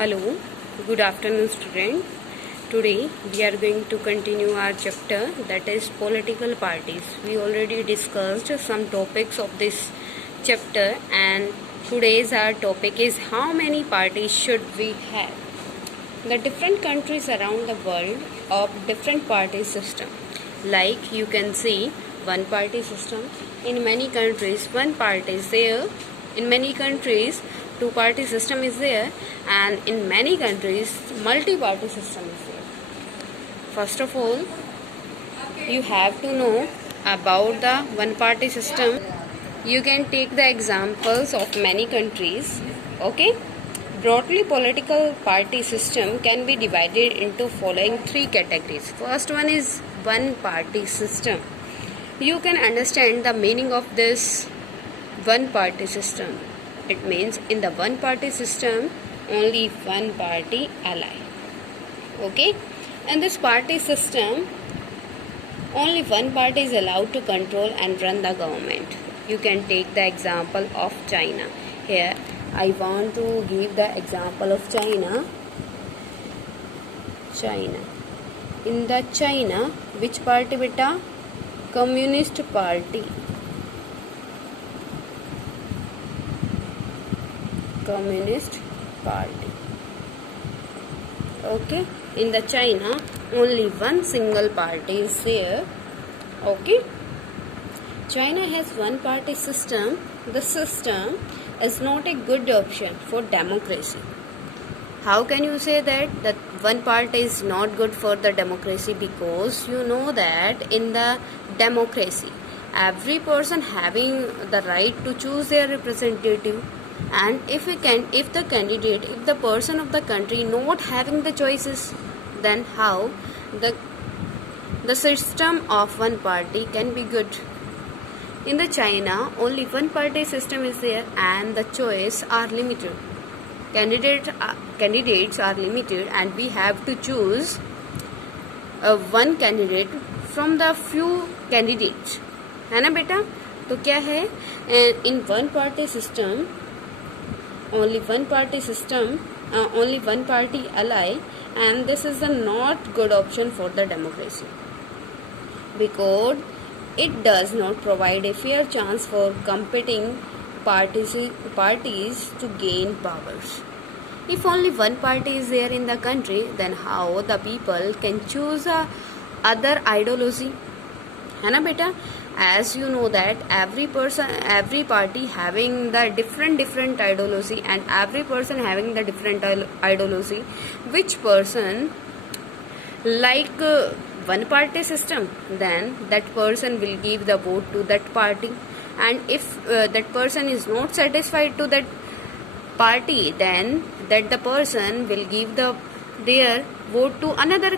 Hello, good afternoon student. Today we are going to continue our chapter, that is political parties. We already discussed some topics of this chapter, and today's our topic is how many parties should we have. The different countries around the world of different party system. Like you can see one party system. In many countries one party is there. In many countries two party system is there, and in many countries multi party system is there. First of all, you have to know about the one party system. You can take the examples of many countries. Okay, broadly political party system can be divided into following three categories. First one is one party system. You can understand the meaning of this one party system. It means in the one party system only one party ally. Okay, in this party system only one party is allowed to control and run the government. You can take the example of China. Here I want to give the example of China. In the China, which party beta? Communist Party. Communist Party. Okay, in the China only one single party is there. Okay, China has one party system. The system is not a good option for democracy. How can you say that one party is not good for the democracy? Because you know that in the democracy every person having the right to choose their representative, and if the person of the country not having the choices, then how the system of one party can be good? In the China only one party system is there, and the choice are limited. Candidates are limited, and we have to choose one candidate from the few candidates, है ना बेटा? तो क्या है, in one party system only one party system, only one party ally, and this is a not good option for the democracy, because it does not provide a fair chance for competing parties to gain powers. If only one party is there in the country, then how the people can choose other ideology, है ना बेटा? As you know that every party having the different ideology, and every person having the different ideology. Which person like one party system, then that person will give the vote to that party, and if that person is not satisfied to that party, then that the person will give their vote to another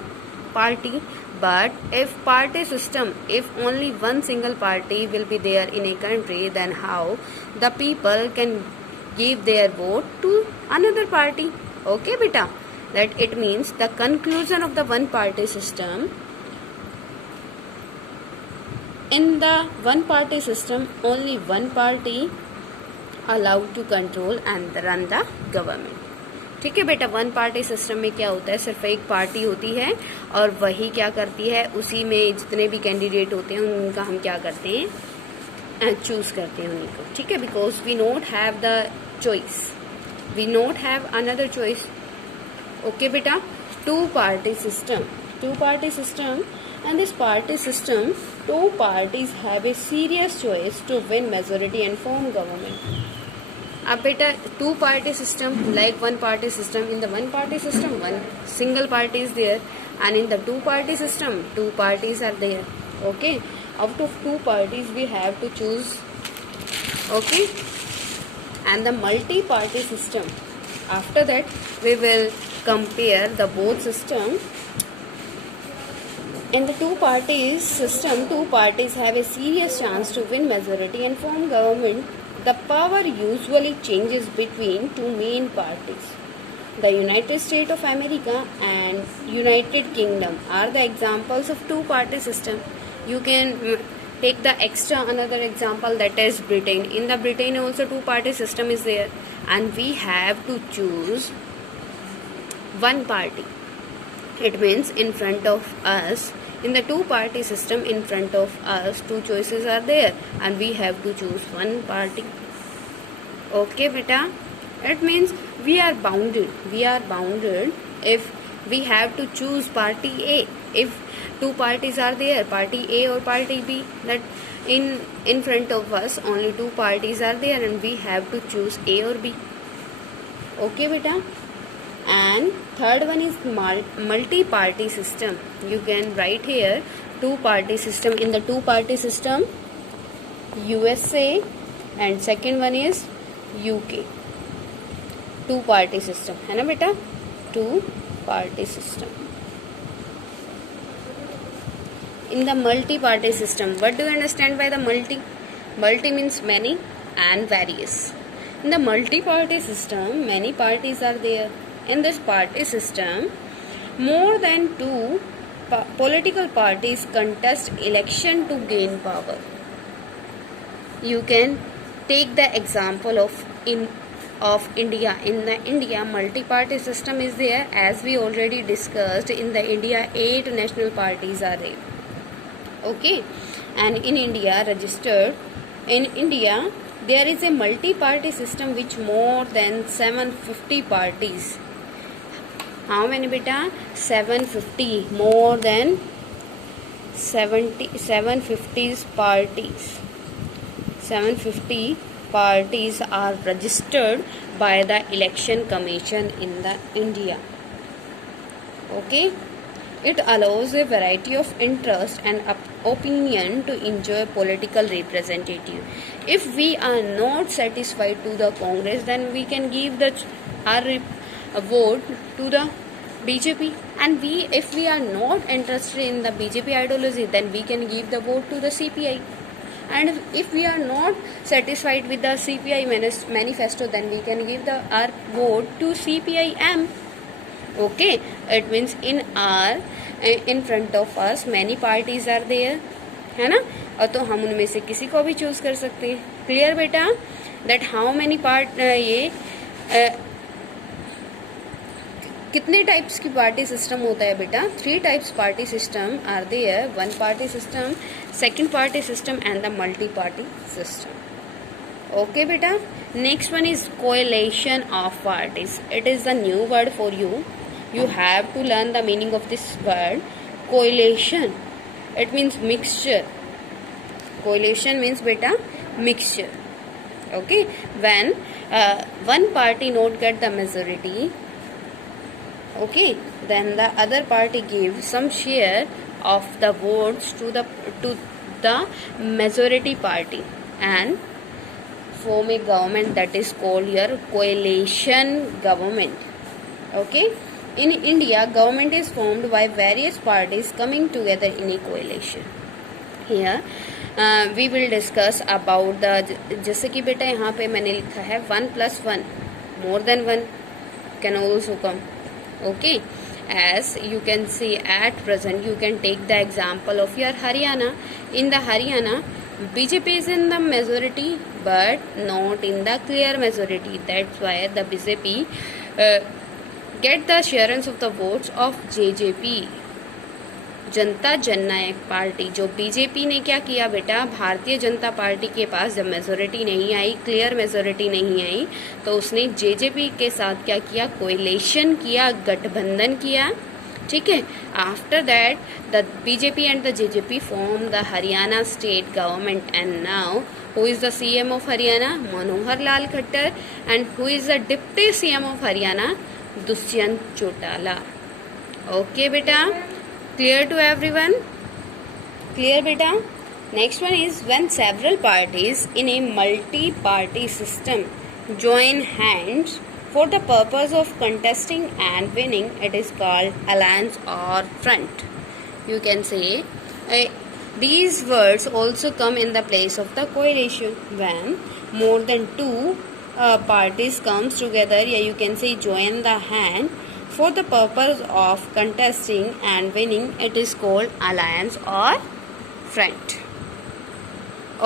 party. But if party system, if only one single party will be there in a country, then how the people can give their vote to another party? Okay beta, that it means the conclusion of the one party system. In the one party system only one party allowed to control and run the government. ठीक है बेटा, one party system में क्या होता है, सिर्फ एक party होती है और वही क्या करती है, उसी में जितने भी कैंडिडेट होते हैं उनका हम क्या करते हैं, चूज करते हैं उन्हीं को. ठीक है, because we not have the choice, we not have another choice. Okay बेटा, two party system and this party system, two parties have a serious choice to win majority and form government. अब बेटा two party system like one party system, in the one party system one single party is there, and in the two party system two parties are there. Okay, out of two parties we have to choose. Okay, and the multi party system, after that we will compare the both system. In the two parties system, two parties have a serious chance to win majority and form government. The power usually changes between two main parties. The United States of America and United Kingdom are the examples of two party system. You can take the another example, that is Britain. In the Britain also two party system is there, and we have to choose one party. It means in front of us, in the two-party system, in front of us, two choices are there and we have to choose one party. Okay, beta? It means we are bounded. We are bounded if we have to choose party A. If two parties are there, party A or party B, that in front of us only two parties are there and we have to choose A or B. Okay, beta? And third one is multi-party system. You can write here two-party system. In the two-party system, USA, and second one is UK. Two-party system, है ना बेटा? Two-party system. In the multi-party system, what do you understand by the multi? Multi means many and various. In the multi-party system, many parties are there. In this party system, more than two political parties contest election to gain power. You can take the example of India. In the India, multi-party system is there. As we already discussed, in the India, 8 national parties are there. Okay, and in India, there is a multi-party system which more than 750 parties. How many beta? 750. More than 750 parties. 750 parties are registered by the election commission in the India. Okay. It allows a variety of interest and opinion to enjoy political representative. If we are not satisfied to the Congress, then we can give our vote to the BJP. And if we are not interested in the BJP ideology, then we can give the vote to the CPI. And if we are not satisfied with the CPI manifesto, then we can give our vote to CPIM. Okay, it means in front of us many parties are there, है ना? और तो हम उनमें से किसी को भी चूज कर सकते हैं. क्लियर बेटा? दैट हाउ मेनी कितने टाइप्स की पार्टी सिस्टम होता है बेटा? 3 types party system are there. One party system, second party system and the multi party system. Okay बेटा? Next one is coalition of parties. It is the new word for you. You have to learn the meaning of this word. Coalition. It means mixture. Coalition means beta mixture. Okay. When one party not get the majority, okay, then the other party gives some share of the votes to the majority party and form a government that is called your coalition government. Okay. In India, government is formed by various parties coming together in a coalition. Here, we will discuss about the. जैसे कि बेटा यहाँ पे मैंने लिखा है 1 + 1, more than 1 can also come. Okay, as you can see at present, you can take the example of your Haryana. In the Haryana, BJP is in the majority, but not in the clear majority. That's why the BJP. Get the assurance of the votes of JJP, Janata Jannayak party. जो BJP ने क्या किया बेटा, Bharatiya Janata party के पास जब majority नहीं आई, clear majority नहीं आई, तो उसने जेजेपी के साथ क्या किया, कोएलिशन किया, गठबंधन किया. ठीक है. After that the BJP and the JJP form the Haryana state government. And now who is the CM of Haryana? Manohar Lal Khattar. And who is the deputy CM of Haryana? Dushyant Chautala. Okay बेटा? Clear to everyone? Clear beta? Next one is when several parties in a multi-party system join hands for the purpose of contesting and winning, it is called alliance or front. You can say these words also come in the place of the coalition. When more than 2 parties comes together, yeah, you can say join the hand for the purpose of contesting and winning, it is called alliance or front.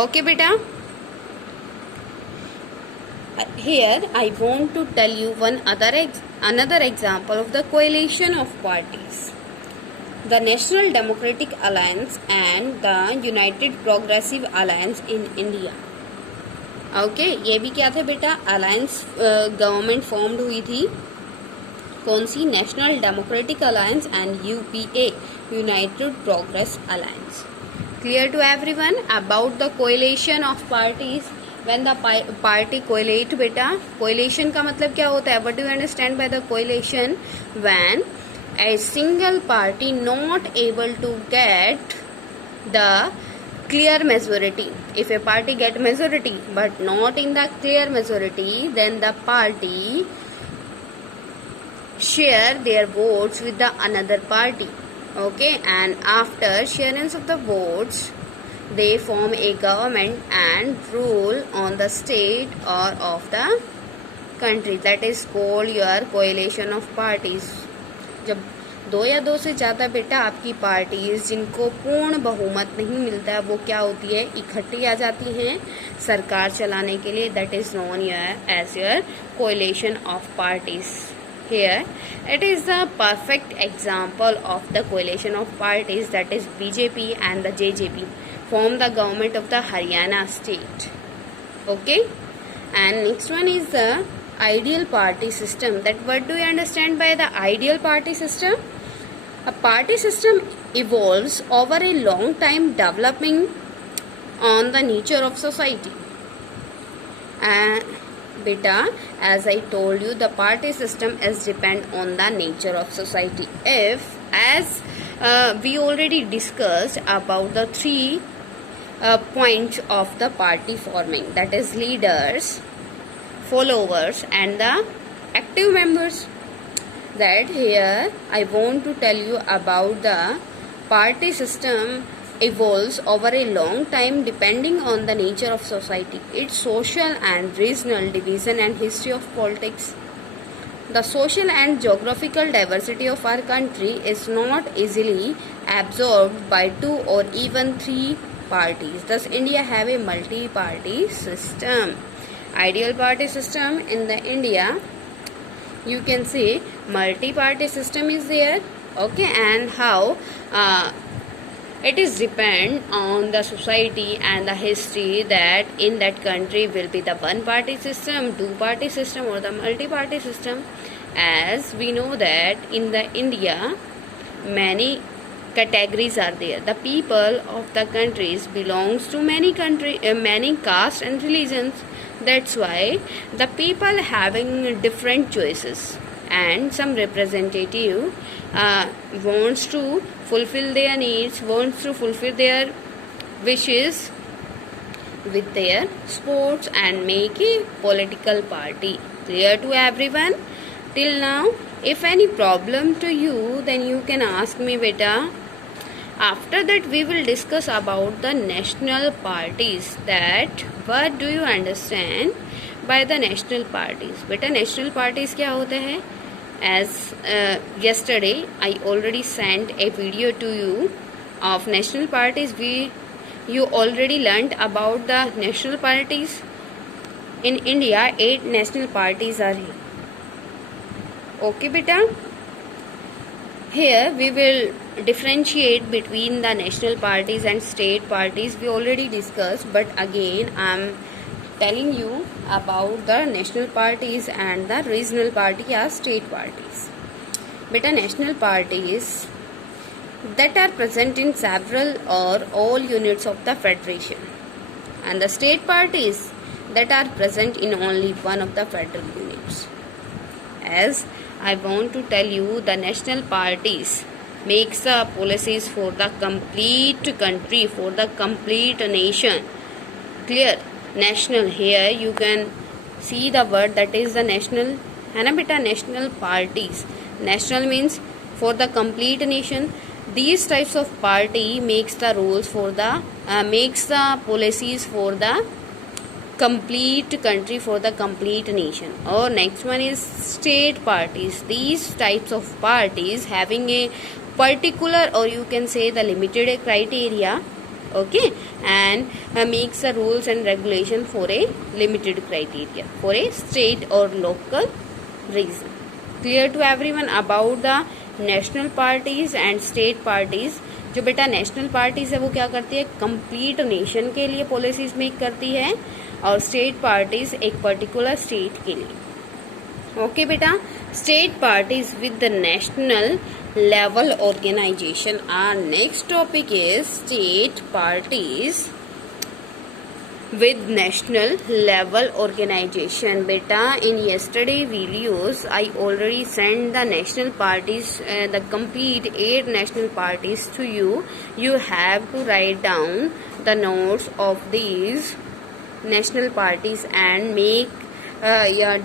Okay beta? Here I want to tell you another example of the coalition of parties. The National Democratic Alliance and the United Progressive Alliance in India. Okay ये भी क्या थे बेटा, alliance government formed हुई थी, कौन सी, national democratic alliance and UPA, united progressive alliance. Clear to everyone about the coalition of parties. When the party collate, बेटा कोएलिशन का मतलब क्या होता है, what do you understand by the coalition? When a single party not able to get the clear majority. If a party get majority but not in the clear majority, then the party share their votes with the another party. Okay, and after sharing of the votes, they form a government and rule on the state or of the country. That is called your coalition of parties. जब दो या दो से ज्यादा बेटा आपकी parties जिनको पूर्ण बहुमत नहीं मिलता है वो क्या होती है, इकट्ठी आ जाती हैं सरकार चलाने के लिए. That is known as your coalition of parties. Here it is the perfect example of the coalition of parties, that is BJP and the JJP form the government of the Haryana state. Okay, and next one is the ideal party system. That what do you understand by the ideal party system? A party system evolves over a long time, developing on the nature of society. Beta, as I told you, the party system is depend on the nature of society. If, as we already discussed about the three points of the party forming, that is leaders, followers and the active members, that here I want to tell you about the party system evolves over a long time depending on the nature of society, its social and regional division and history of politics. The social and geographical diversity of our country is not easily absorbed by two or even three parties. Thus India have a multi-party system. Ideal party system in the India, you can see multi-party system is there. Okay, and how it is depend on the society and the history, that in that country will be the one party system, two party system or the multi-party system. As we know that in the India many categories are there. The people of the countries belongs to many castes and religions. That's why the people having different choices, and some representative wants to fulfill their needs, wants to fulfill their wishes with their sports and make a political party. Clear to everyone till now? If any problem to you, then you can ask me, beta. After that we will discuss about the national parties, that what do you understand by the national parties. Beta national parties क्या होते हैं? As yesterday I already sent a video to you of national parties. You already learned about the national parties. In India 8 national parties are here. Okay beta, here we will differentiate between the national parties and state parties. We already discussed, but again I am telling you about the national parties and the regional party or state parties. Beta, national parties that are present in several or all units of the federation, and the state parties that are present in only one of the federal units. As I want to tell you, the national parties makes the policies for the complete country, for the complete nation. Clear? National, here you can see the word, that is the national, है ना बेटा, national parties. National means for the complete nation. These types of party makes the rules for the makes the policies for the complete country, for the complete nation. Or next one is state parties. These types of parties having a particular, or you can say the limited criteria, Okay, and makes the rules and regulation for a limited criteria for a state or local region. Clear to everyone about the national parties and state parties. जो बेटा national parties है वो क्या करती है, complete nation के लिए policies make करती है, और स्टेट पार्टीज एक पर्टिकुलर स्टेट के लिए. ओके बेटा, state parties with the national level organization. Our next topic is state parties with national level organization. Beta, in yesterday videos I already sent the national parties, the complete 8 national parties to you. You have to write down the notes of these national parties and make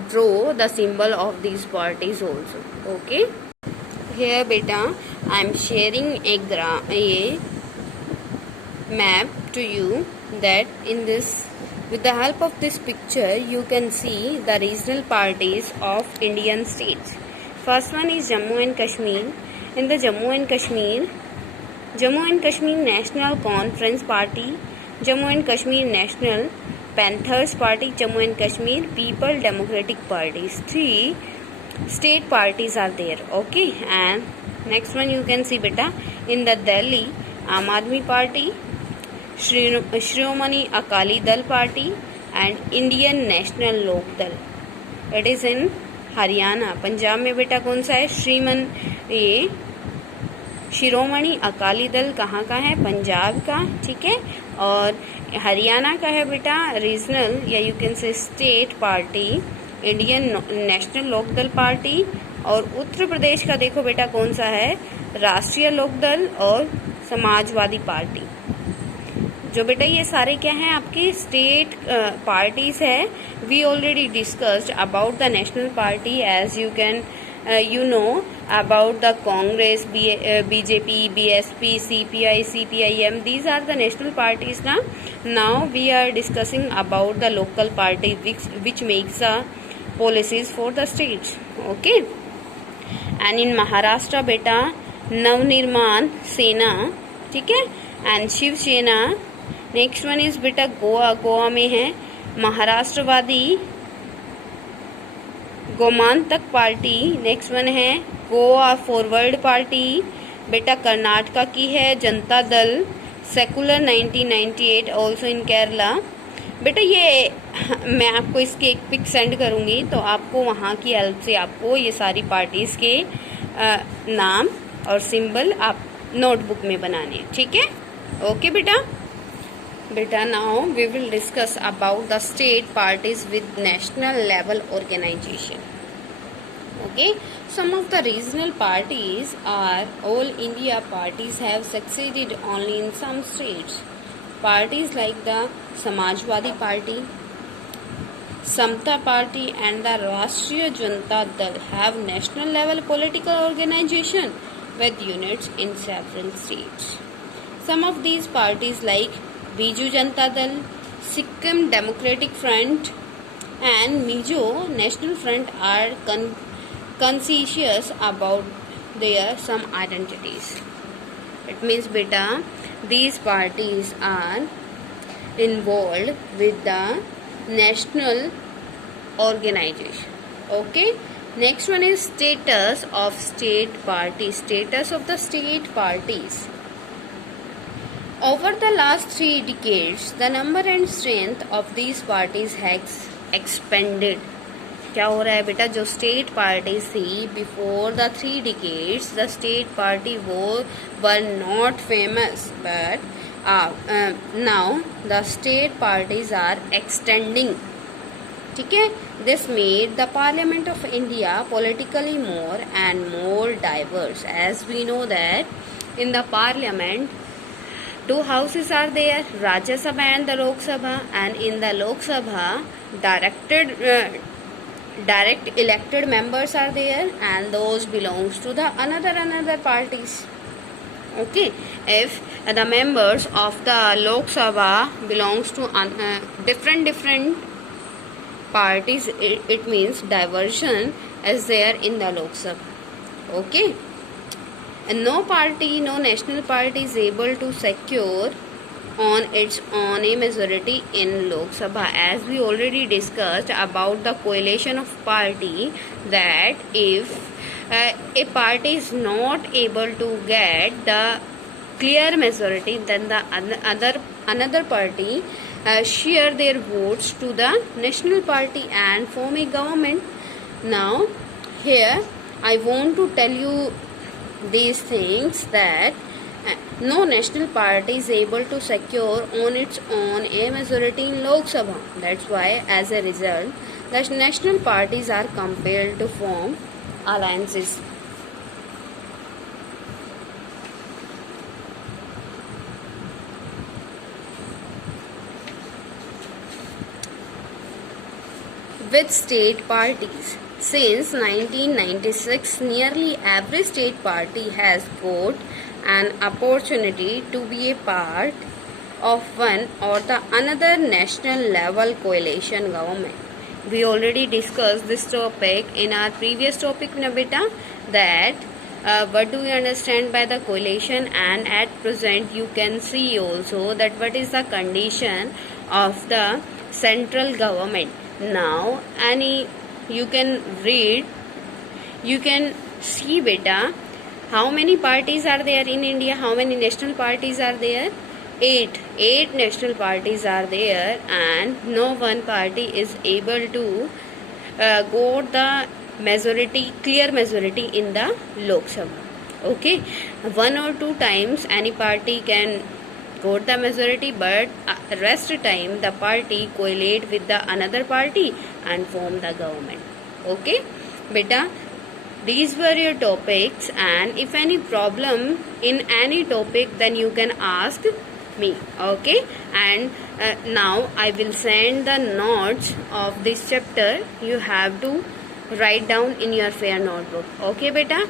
draw the symbol of these parties also. Okay, here beta I am sharing a map to you, that in this, with the help of this picture you can see the regional parties of Indian states. First one is Jammu and Kashmir. In the Jammu and Kashmir National Conference Party, Jammu and Kashmir National Panthers Party, Jammu and Kashmir People Democratic Parties. 3 state parties are there. Okay, and next one you can see beta, in the Delhi Aam Aadmi Party, Shiromani Akali Dal Party and Indian National Lok Dal. It is in Haryana. Punjab में बेटा कौन सा है, ये शिरोमणि अकाली दल कहाँ का है, पंजाब का. ठीक है, और हरियाणा का है बेटा रीजनल या you can say state party Indian national Lokdal party. और उत्तर प्रदेश का देखो बेटा कौन सा है, राष्ट्रीय लोकदल और समाजवादी पार्टी. जो बेटा ये सारे क्या हैं आपके स्टेट पार्टीज है. We already discussed about the national party, as you can you know about the Congress, BJP, BSP, CPI, CPIM. These are the national parties now. Now we are discussing about the local party which makes the policies for the states. Okay, and in Maharashtra beta Navnirman Sena, ठीक है, and Shiv सेना. Next one is बेटा गोवा में है Maharashtrawadi Gomantak party. Next one है Goa forward party. बेटा कर्नाटका की है Janata Dal secular 1998 also in Kerala. बेटा ये मैं आपको इसके एक पिक सेंड करूंगी, तो आपको वहाँ की हेल्प से आपको ये सारी पार्टीज के नाम और सिंबल आप नोटबुक में बनाने. ठीक है, ओके बेटा. Now we will discuss about the state parties with national level organization. Okay, some of the regional parties are all India parties have succeeded only in some states. Parties like the Samajwadi Party, Samta Party and the Rashtriya Janata Dal have national level political organization with units in several states. Some of these parties like Biju Janata Dal, Sikkim Democratic Front and Mizo National Front are conscientious about their some identities. It means beta these parties are involved with the national organization. Okay, next one is status of state parties. Status of the state parties. Over the last 3 decades, the number and strength of these parties has expanded. क्या हो रहा है बेटा, जो state parties थी before the 3 decades, the state party were not famous, but now the state parties are extending. ठीक है, this made the Parliament of India politically more and more diverse. As we know that in the Parliament 2 houses are there, Rajya Sabha and the Lok Sabha, and in the Lok Sabha direct elected members are there and those belongs to the another parties. Okay, if the members of the Lok Sabha belongs to different parties, it means diversion is there in the Lok Sabha. Okay, and no party, no national party is able to secure on its own a majority in Lok Sabha. As we already discussed about the coalition of party, that if a party is not able to get the clear majority, then the another party share their votes to the national party and form a government. Now here I want to tell you these things, that no national party is able to secure on its own a majority in Lok Sabha. That's why, as a result, the national parties are compelled to form alliances. With state parties. Since 1996, nearly every state party has got an opportunity to be a part of one or the another national level coalition government. We already discussed this topic in our previous topic, na beta, that what do we understand by the coalition, and at present you can see also that what is the condition of the central government. Now you can read, you can see beta, how many parties are there in India, how many national parties are there? Eight national parties are there, and no one party is able to got the majority, clear majority in the Lok Sabha. Okay, one or two times any party can got the majority, but rest time the party coalesce with the another party and form the government. Okay beta, these were your topics, and if any problem in any topic, then you can ask me. Okay, and now I will send the notes of this chapter. You have to write down in your fair notebook. Okay beta,